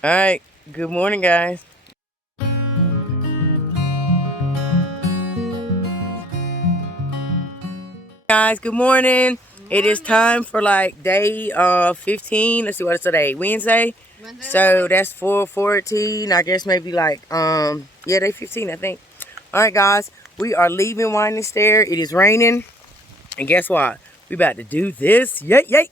All right, good morning, guys. Guys, good morning. It is time for like day 15. Let's see what it's today. Wednesday. So that's 4:14. I guess maybe like yeah, day 15, I think. All right, guys, we are leaving Winding Stair. It is raining, and guess what? We about to do this. Yay, yay!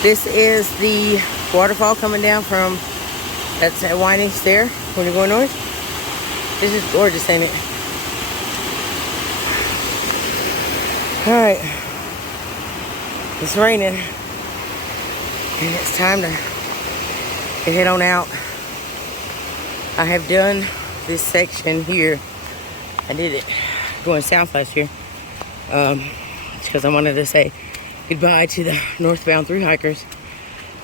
This is the waterfall coming down from that's at Winding Stair when you're going north. This is gorgeous, ain't it? Alright. It's raining. And it's time to head on out. I have done this section here. I did it going south last year. Because I wanted to say goodbye to the northbound Thru hikers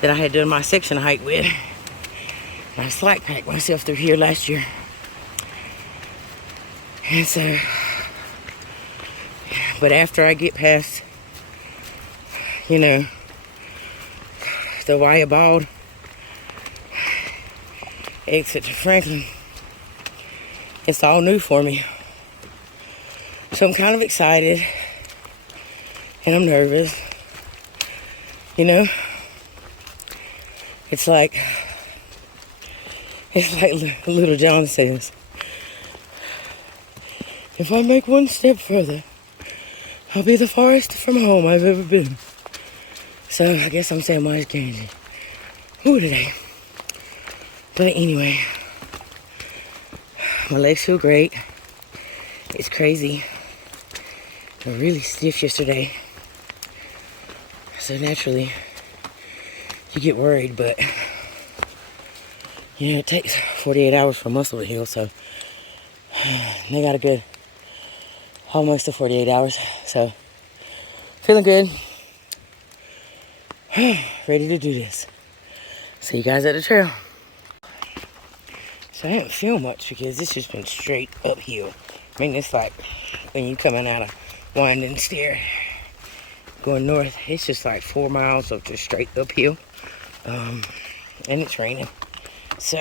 that I had done my section hike with. I slack packed myself through here last year. And so, but after I get past, you know, the Wyabald exit to Franklin, it's all new for me. So I'm kind of excited and I'm nervous. You know, it's like Little John says, if I make one step further, I'll be the farthest from home I've ever been. So I guess I'm saying mine's Kenzie. Ooh, today. But anyway, my legs feel great. It's crazy. They were really stiff yesterday. So naturally, you get worried, but you know, it takes 48 hours for muscle to heal, so they got a good almost to 48 hours. So feeling good. Ready to do this. See you guys at the trail. So I haven't filmed much because this has been straight uphill. I mean, it's like when you coming out of Winding Stair going north, it's just like 4 miles of just straight uphill. And it's raining. So,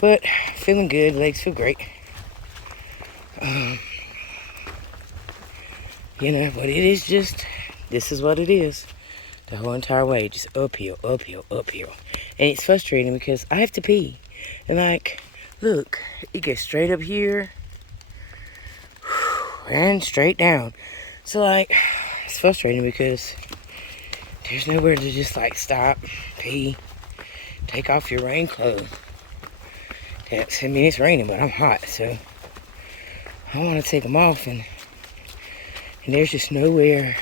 but feeling good, legs feel great. You know, but it is just, this is what it is. The whole entire way, just uphill, uphill, uphill. And it's frustrating because I have to pee. And like, look, it gets straight up here and straight down. So like, it's frustrating because there's nowhere to just like stop, pee, take off your rain clothes. I mean, it's raining, but I'm hot, so I want to take them off, and there's just nowhere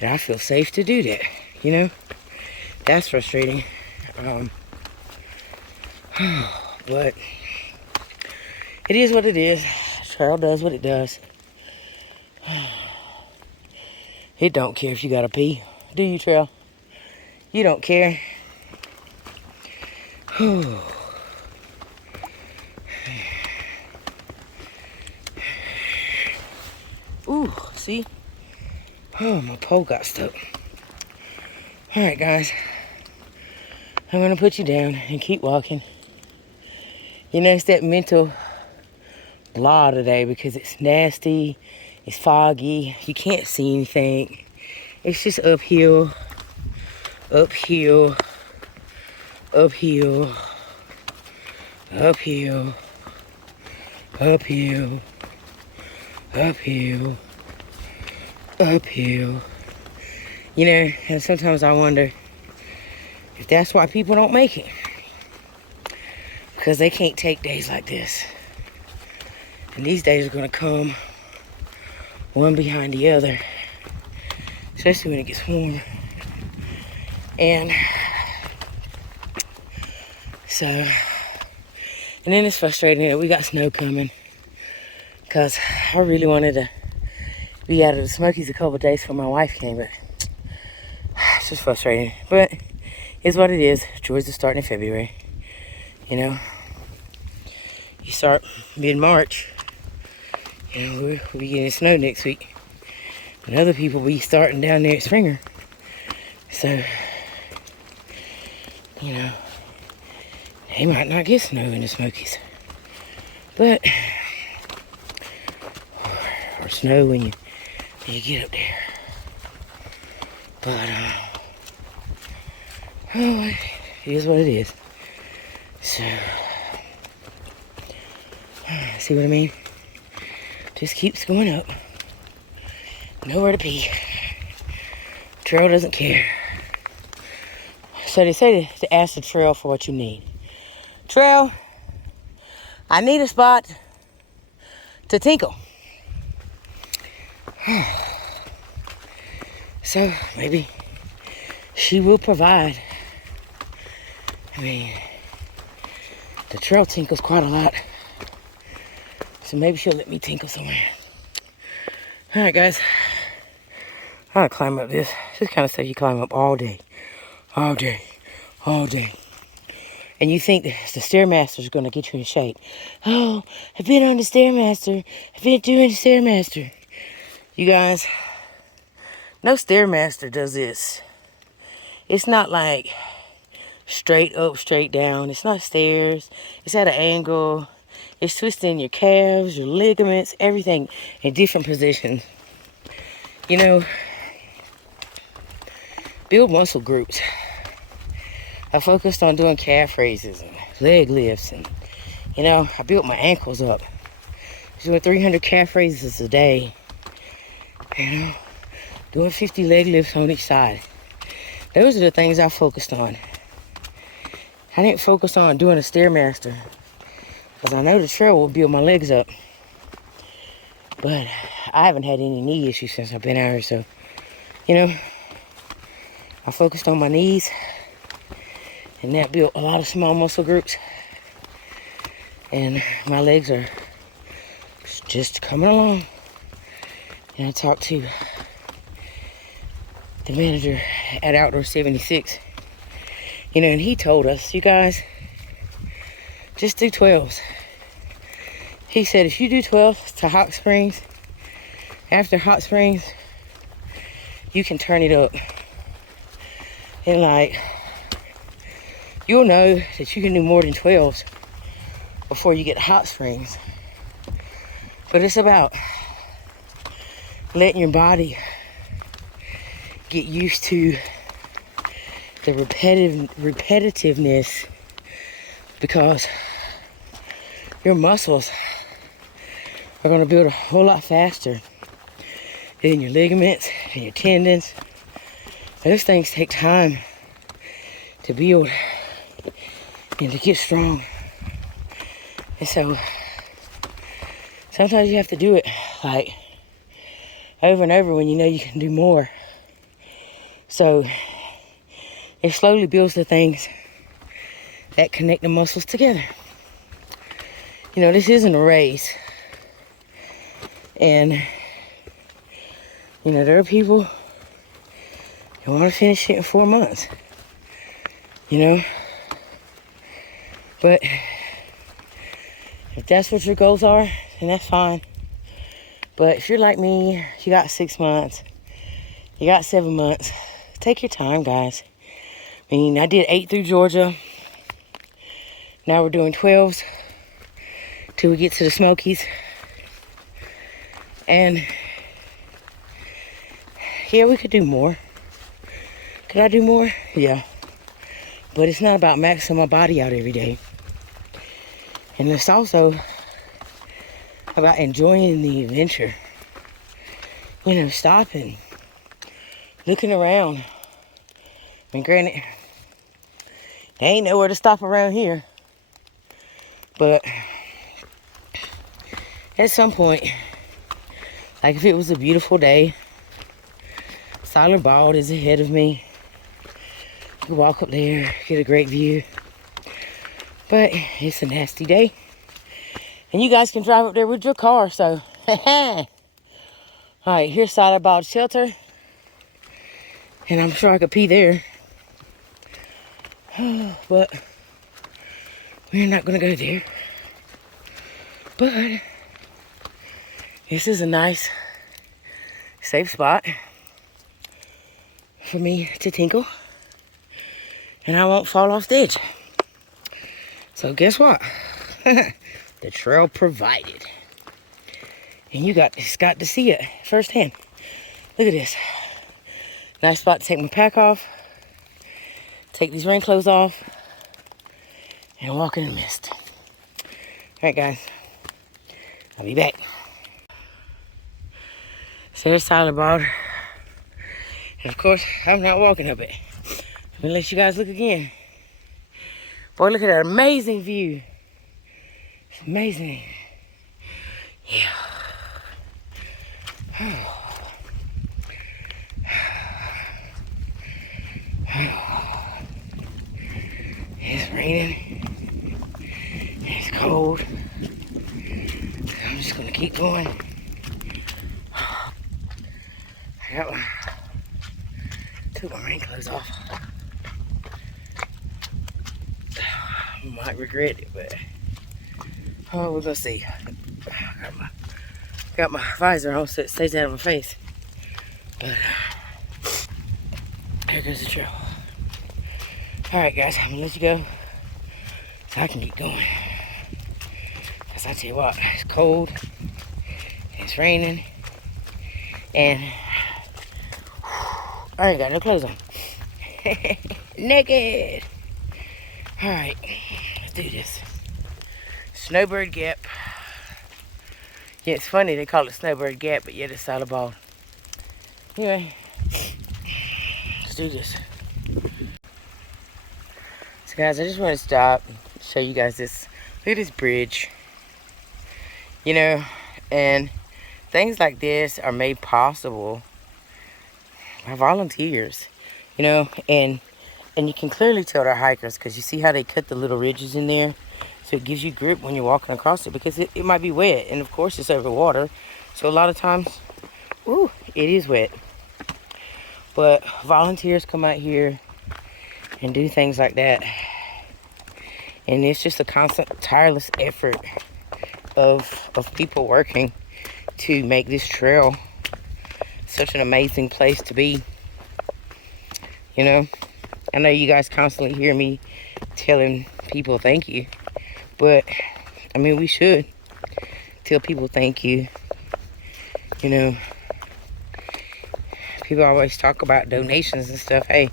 that I feel safe to do that, you know? That's frustrating. But it is what it is. Trail does what it does. It don't care if you gotta pee. Do you, Trail? You don't care. Ooh, see? Oh, my pole got stuck. Alright, guys. I'm gonna put you down and keep walking. You know, it's that mental blah today because it's nasty, it's foggy, you can't see anything. It's just uphill, uphill, uphill, uphill, uphill, uphill, uphill. You know, and sometimes I wonder if that's why people don't make it. Because they can't take days like this. And these days are going to come one behind the other. Especially when it gets warm. And so, and then it's frustrating that we got snow coming. Because I really wanted to be out of the Smokies a couple of days before my wife came. But it's just frustrating. But it's what it is. Georgia's starting in February. You know, you start mid-March, you know, we'll be getting snow next week. And other people be starting down there at Springer. So, you know, they might not get snow in the Smokies. But, or snow when you get up there. But, oh, it is what it is. So, see what I mean? Just keeps going up. Nowhere to pee. Trail doesn't care. So they say to ask the trail for what you need. Trail, I need a spot to tinkle. So maybe she will provide. I mean, the trail tinkles quite a lot. So maybe she'll let me tinkle somewhere. Alright guys, I'm gonna climb up this. This kind of stuff you climb up all day. All day. All day. And you think that the Stairmaster's gonna get you in shape. Oh, I've been on the Stairmaster. I've been doing the Stairmaster. You guys, no Stairmaster does this. It's not like straight up, straight down. It's not stairs. It's at an angle. It's twisting your calves, your ligaments, everything in different positions. You know, build muscle groups. I focused on doing calf raises and leg lifts. And, you know, I built my ankles up. Doing 300 calf raises a day. You know, doing 50 leg lifts on each side. Those are the things I focused on. I didn't focus on doing a Stairmaster. Because I know the trail will build my legs up. But I haven't had any knee issues since I've been out here. So, you know, I focused on my knees. And that built a lot of small muscle groups. And my legs are just coming along. And I talked to the manager at Outdoor 76. You know, and he told us, you guys, just do 12s. He said if you do 12 to Hot Springs, after Hot Springs, you can turn it up. And like, you'll know that you can do more than 12s before you get to Hot Springs. But it's about letting your body get used to the repetitiveness, because your muscles are going to build a whole lot faster than your ligaments and your tendons. Those things take time to build and to get strong. And so sometimes you have to do it like over and over when you know you can do more. So it slowly builds the things that connect the muscles together. You know, this isn't a race. And, you know, there are people who want to finish it in 4 months. You know? But if that's what your goals are, then that's fine. But if you're like me, you got 6 months, you got 7 months, take your time, guys. I mean, I did 8 through Georgia. Now we're doing 12s till we get to the Smokies. And yeah, we could do more. Could I do more? Yeah. But it's not about maxing my body out every day. And it's also about enjoying the adventure. You know, stopping, looking around. I mean, granted, there ain't nowhere to stop around here. But at some point, like if it was a beautiful day, Silent Bald is ahead of me. You can walk up there, get a great view. But it's a nasty day. And you guys can drive up there with your car, so. Alright, here's Silent Bald Shelter. And I'm sure I could pee there. But we're not gonna go there. But this is a nice safe spot for me to tinkle. And I won't fall off the edge. So guess what? The trail provided. And you got to see it firsthand. Look at this. Nice spot to take my pack off. Take these rain clothes off. And walk in the mist. Alright guys. I'll be back. So there's solid ball. And of course, I'm not walking up it. I'm gonna let you guys look again. Boy, look at that amazing view. It's amazing. Yeah. It's raining. It's cold. I'm just gonna keep going. Took my rain clothes off. I might regret it, but oh, we're gonna see. Got my visor on so it stays out of my face. But here goes the trail. Alright guys, I'm gonna let you go so I can keep going. Cause I tell you what, it's cold, it's raining, and I ain't got no clothes on. Naked. Alright, let's do this. Snowbird Gap. Yeah, it's funny they call it Snowbird Gap, but yet it's solid ball. Anyway, let's do this. So guys, I just want to stop and show you guys this. Look at this bridge. You know, and things like this are made possible by volunteers. You know, and you can clearly tell they're hikers because you see how they cut the little ridges in there. So it gives you grip when you're walking across it because it might be wet. And of course it's over water. So a lot of times, ooh, it is wet. But volunteers come out here and do things like that. And it's just a constant, tireless effort of people working to make this trail such an amazing place to be. You know, I know you guys constantly hear me telling people thank you. But, I mean, we should tell people thank you. You know, people always talk about donations and stuff. Hey,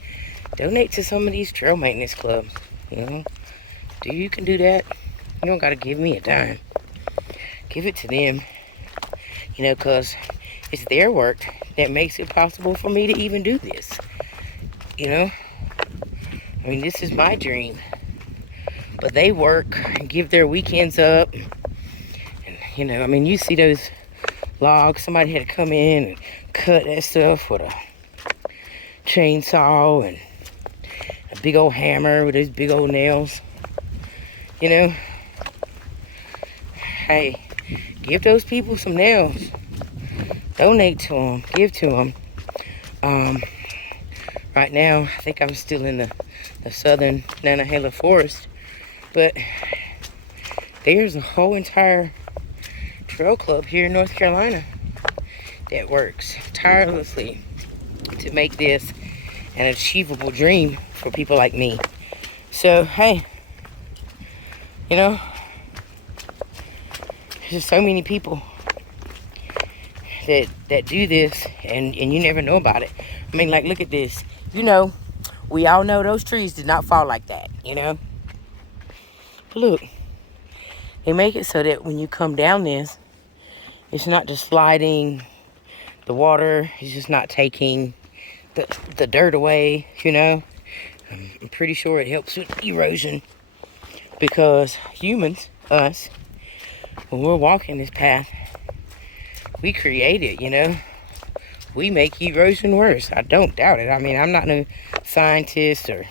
donate to some of these trail maintenance clubs. You know, you can do that. You don't got to give me a dime. Give it to them. You know, because it's their work that makes it possible for me to even do this. You know, I mean, this is my dream. But they work and give their weekends up. And, you know, I mean, you see those logs. Somebody had to come in and cut that stuff with a chainsaw and a big old hammer with those big old nails. You know, hey, give those people some nails. Donate to them. Give to them. Right now, I think I'm still in the southern Nantahala forest. But there's a whole entire trail club here in North Carolina that works tirelessly to make this an achievable dream for people like me. So, hey, you know, there's just so many people that do this and you never know about it. I mean, like, look at this. You know, we all know those trees did not fall like that, you know? But look, they make it so that when you come down this, it's not just sliding the water. It's just not taking the dirt away, you know. I'm pretty sure it helps with erosion because humans, us, when we're walking this path, we create it, you know. We make erosion worse. I don't doubt it. I mean, I'm not no scientist or,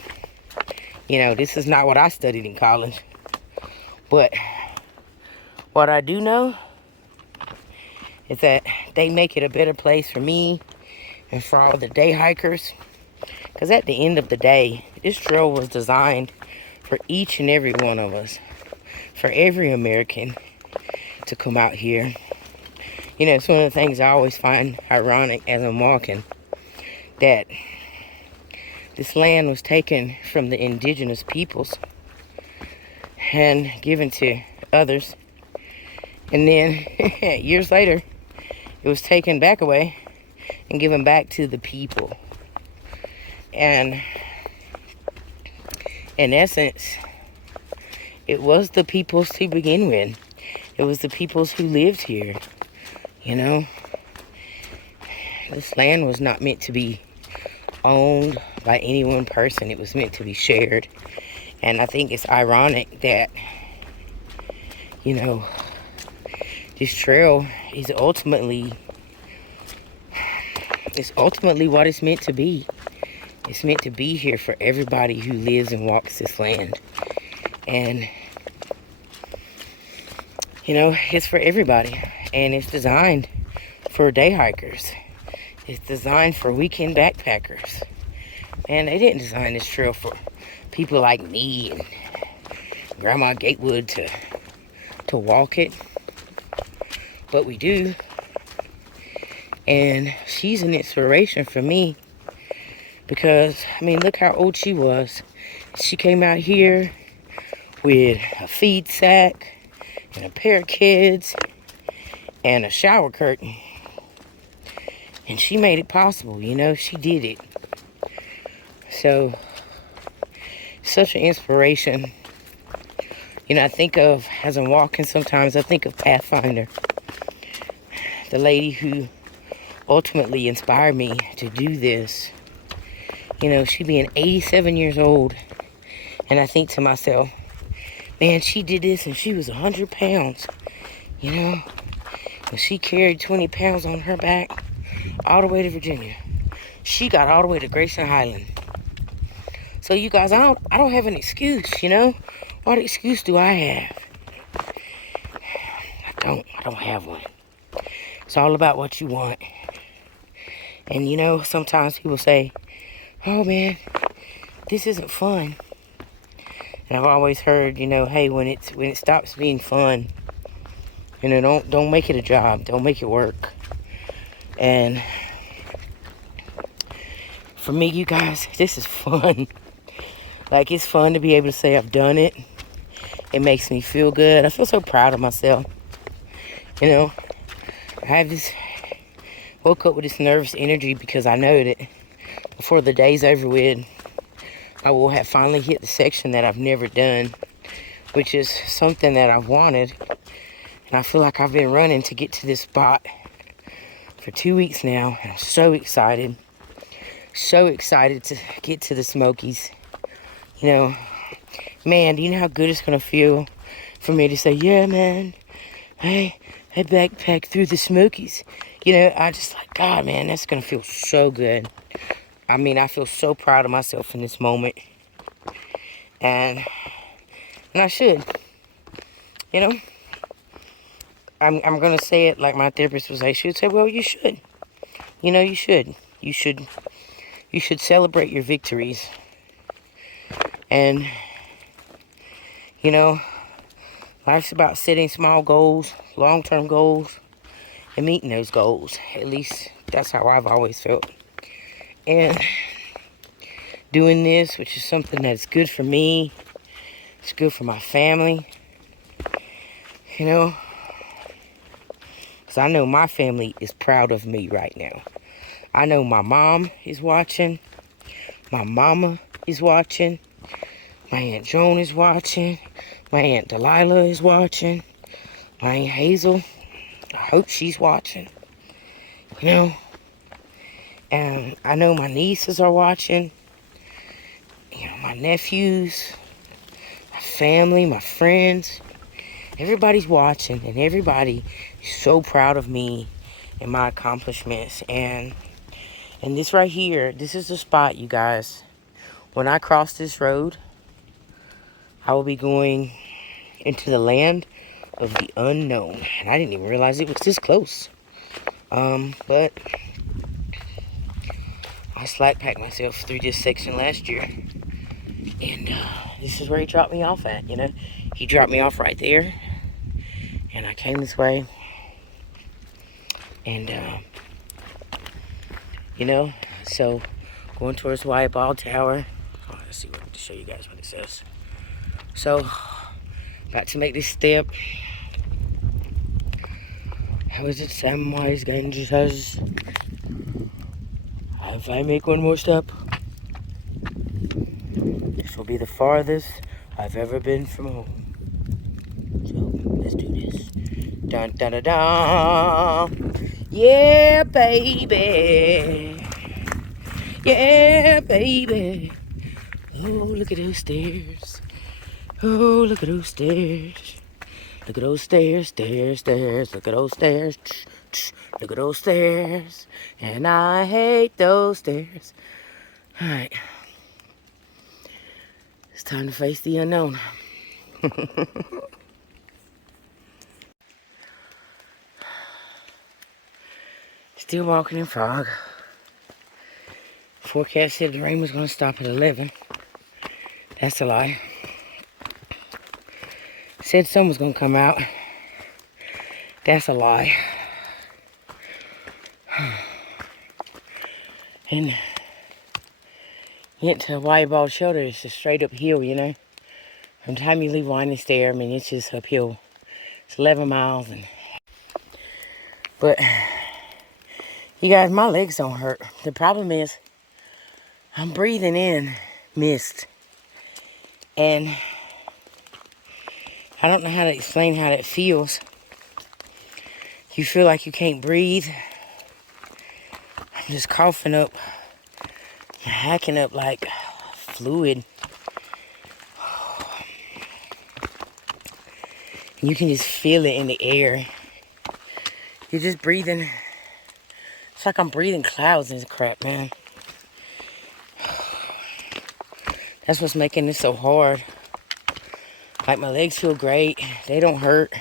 you know, this is not what I studied in college. But what I do know is that they make it a better place for me and for all the day hikers. Because at the end of the day, this trail was designed for each and every one of us. For every American to come out here. You know, it's one of the things I always find ironic as I'm walking, that this land was taken from the indigenous peoples and given to others. And then years later, it was taken back away and given back to the people. And in essence, it was the peoples to begin with. It was the peoples who lived here. You know, this land was not meant to be owned by any one person. It was meant to be shared. And I think it's ironic that, you know, this trail is ultimately what it's meant to be. It's meant to be here for everybody who lives and walks this land. And, you know, it's for everybody. And it's designed for day hikers. It's designed for weekend backpackers. And they didn't design this trail for people like me and Grandma Gatewood to walk it. But we do. And she's an inspiration for me. Because, I mean, look how old she was. She came out here with a feed sack and a pair of kids and a shower curtain. And she made it possible, you know, she did it. So, such an inspiration. You know, I think of, as I'm walking sometimes, I think of Pathfinder. The lady who ultimately inspired me to do this. You know, she being 87 years old. And I think to myself, man, she did this and she was 100 pounds. You know, and she carried 20 pounds on her back all the way to Virginia. She got all the way to Grayson Highland. So you guys, I don't have an excuse, you know? What excuse do I have? I don't have one. It's all about what you want. And you know, sometimes people say, oh man, this isn't fun. And I've always heard, you know, hey, when it stops being fun, you know, don't make it a job. Don't make it work. And for me, you guys, this is fun. Like, it's fun to be able to say I've done it. It makes me feel good. I feel so proud of myself. You know, woke up with this nervous energy because I know that before the day's over with, I will have finally hit the section that I've never done, which is something that I've wanted. And I feel like I've been running to get to this spot for 2 weeks now. And I'm so excited. So excited to get to the Smokies. You know, man, do you know how good it's going to feel for me to say, yeah, man, I backpacked through the Smokies. You know, I just like, God, man, that's going to feel so good. I mean, I feel so proud of myself in this moment. And I should. You know, I'm going to say it like my therapist would say. She would say, well, you should. You know, you should. You should celebrate your victories. And, you know, life's about setting small goals, long-term goals, and meeting those goals. At least that's how I've always felt. And doing this, which is something that's good for me, it's good for my family, you know, because I know my family is proud of me right now. I know my mom is watching, my mama is watching, my Aunt Joan is watching, my Aunt Delilah is watching, my Aunt Hazel, I hope she's watching, you know. And I know my nieces are watching, you know, my nephews, my family, my friends. Everybody's watching, and everybody is so proud of me and my accomplishments. And this right here, this is the spot, you guys. When I cross this road, I will be going into the land of the unknown. And I didn't even realize it was this close. But I slack packed myself through this section last year. And this is where he dropped me off at, you know. He dropped me off right there. And I came this way. And, you know, so going towards White Ball Tower. Oh, let's see what to show you guys what it says. So, about to make this step. How is it Samwise Ganji says? If I make one more step, this will be the farthest I've ever been from home. So, let's do this. Dun dun dun dun. Yeah, baby. Yeah, baby. Oh, look at those stairs. Oh, look at those stairs. Look at those stairs, stairs, stairs. Look at those stairs. Look at those stairs. And I hate those stairs. All right. It's time to face the unknown. Still walking in fog. Forecast said the rain was going to stop at 11. That's a lie. Said sun was going to come out. That's a lie. And get to White Ball Shelter, it's just straight uphill, you know. From the time you leave Winding Stair, I mean, it's just uphill. It's 11 miles. But, you guys, my legs don't hurt. The problem is, I'm breathing in mist. And I don't know how to explain how that feels. You feel like you can't breathe. I'm just coughing up, hacking up like fluid. You can just feel it in the air. You're just breathing. It's like I'm breathing clouds and crap, man. That's what's making this so hard. Like, my legs feel great. They don't hurt.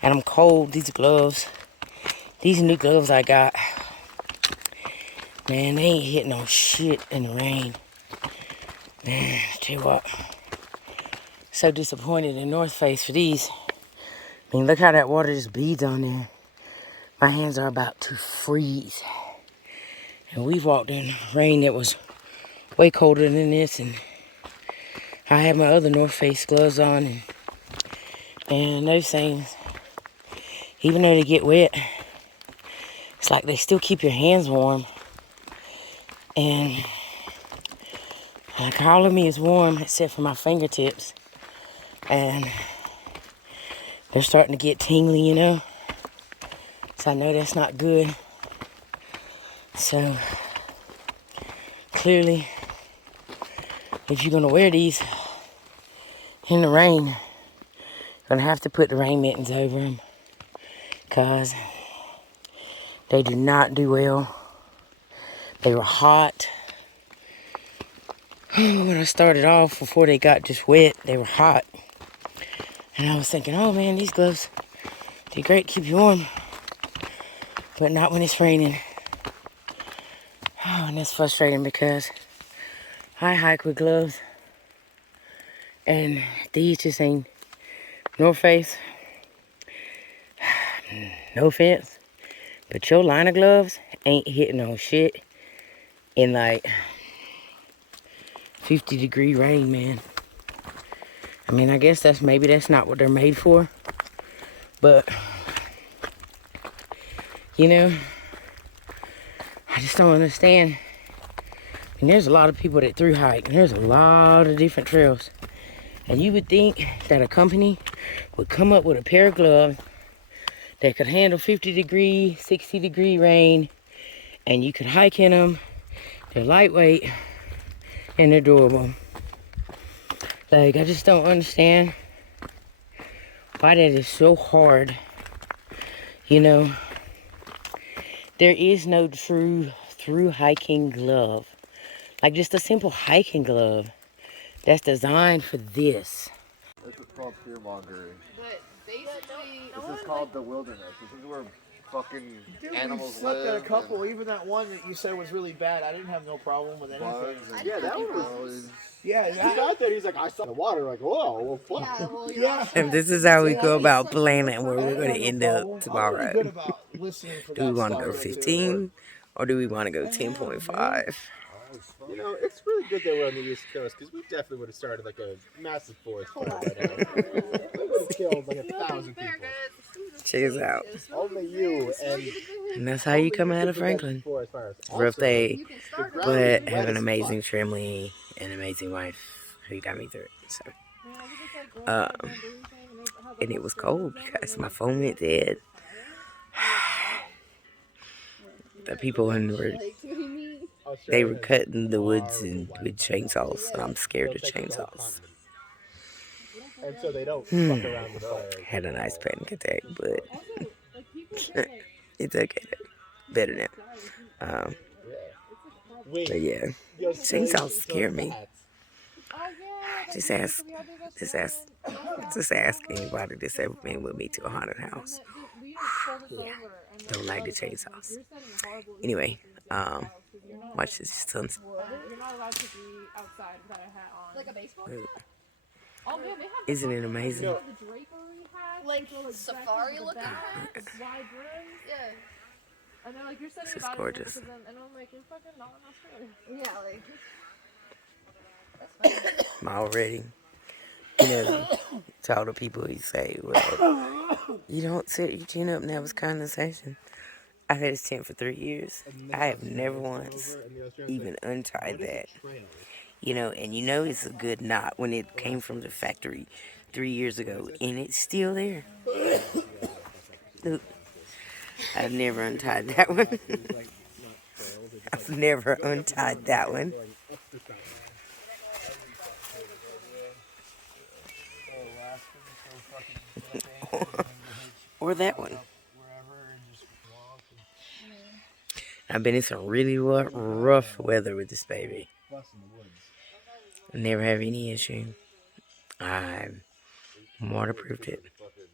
And I'm cold. These gloves. These new gloves I got. Man, they ain't hitting no shit in the rain. Man, I tell you what. So disappointed in North Face for these. I mean, look how that water just beads on there. My hands are about to freeze. And we've walked in rain that was way colder than this. And I had my other North Face gloves on. And those things, even though they get wet, it's like they still keep your hands warm. And like all of me is warm except for my fingertips. And they're starting to get tingly, you know. So I know that's not good. So clearly, if you're gonna wear these in the rain, you're gonna have to put the rain mittens over them, because they do not do well. They were hot. When I started off, before they got just wet, they were hot. And I was thinking, oh man, these gloves, they're great, keep you warm. But not when it's raining. Oh, and that's frustrating because I hike with gloves. And these just ain't North Face. No offense. But your line of gloves ain't hitting on shit in like 50-degree rain, man. I mean, I guess maybe that's not what they're made for. But, you know, I just don't understand. And there's a lot of people that through hike, and there's a lot of different trails. And you would think that a company would come up with a pair of gloves that could handle 50-degree, 60-degree rain, and you could hike in them. They're lightweight, and they're durable. Like, I just don't understand why that is so hard. You know, there is no true through hiking glove. Like, just a simple hiking glove that's designed for this. This is called fear mongering. But basically, This is called the wilderness. This is where fucking Dude, animals we slept live. at a couple, even that one that you said was really bad. I didn't have no problem with anything. Bugs and Yeah, that one was. Yeah, he got there. He's like, I saw the water. Like, whoa, well, fuck. yeah, well, Yeah. And this is how we go about planning where we're going to end up I'm pretty tomorrow. good about listening for Do we that want to stuff go too. 15 or do we want to go 10.5? You know, it's really good that we're on the East Coast because we definitely would have started like a massive forest fire right now. We would have killed like 1,000 people. Check us out. Only you And that's how you come out of Franklin. forest fires. Rough day, You can start ground but is have wet an as amazing family and amazing wife who got me through it. So, and it was cold because my phone went dead. The people in were they were cutting the woods and with chainsaws, and I'm scared of chainsaws. And so they don't fuck around with fire. Had a nice panic attack, but it's okay. Better now. But yeah, chainsaws scare me. Just ask anybody that's ever been with me to a haunted house. Yeah, don't like the chainsaws. Anyway, watch this sunset. You're not allowed to be outside without a hat on. Like a baseball hat? Oh man, they have Isn't it amazing? the drapery hats. Like safari looking hats? Wide brims. Yeah. And they're like, you're This setting is about gorgeous. it. And I'm like, you're fucking not in Australia. Yeah, like. I'm already, you know, to all the people who say, well, you don't set your chin up and have a conversation. I've had this tent for 3 years. I have never once even untied that. You know, and you know it's a good knot when it came from the factory 3 years ago, and it's still there. Look, I've never untied that one. I've never untied that one. Or that one. I've been in some really rough weather with this baby. Never have any issue. I waterproofed it.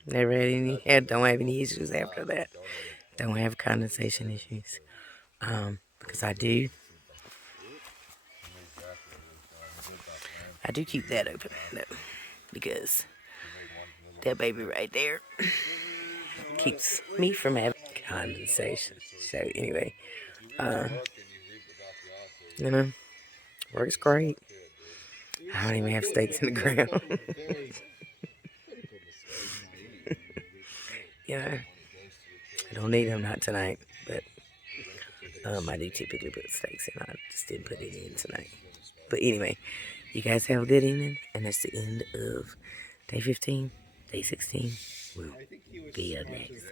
Never had any. Don't have any issues after that. Don't have condensation issues. Because I do keep that open though, because that baby right there keeps me from having condensation. So anyway, you know, works great. I don't even have stakes in the ground. You know, I don't need them, not tonight, but I do typically put stakes in. I just didn't put it in tonight. But anyway, you guys have a good evening, and that's the end of day 15. Day 16 will be up next.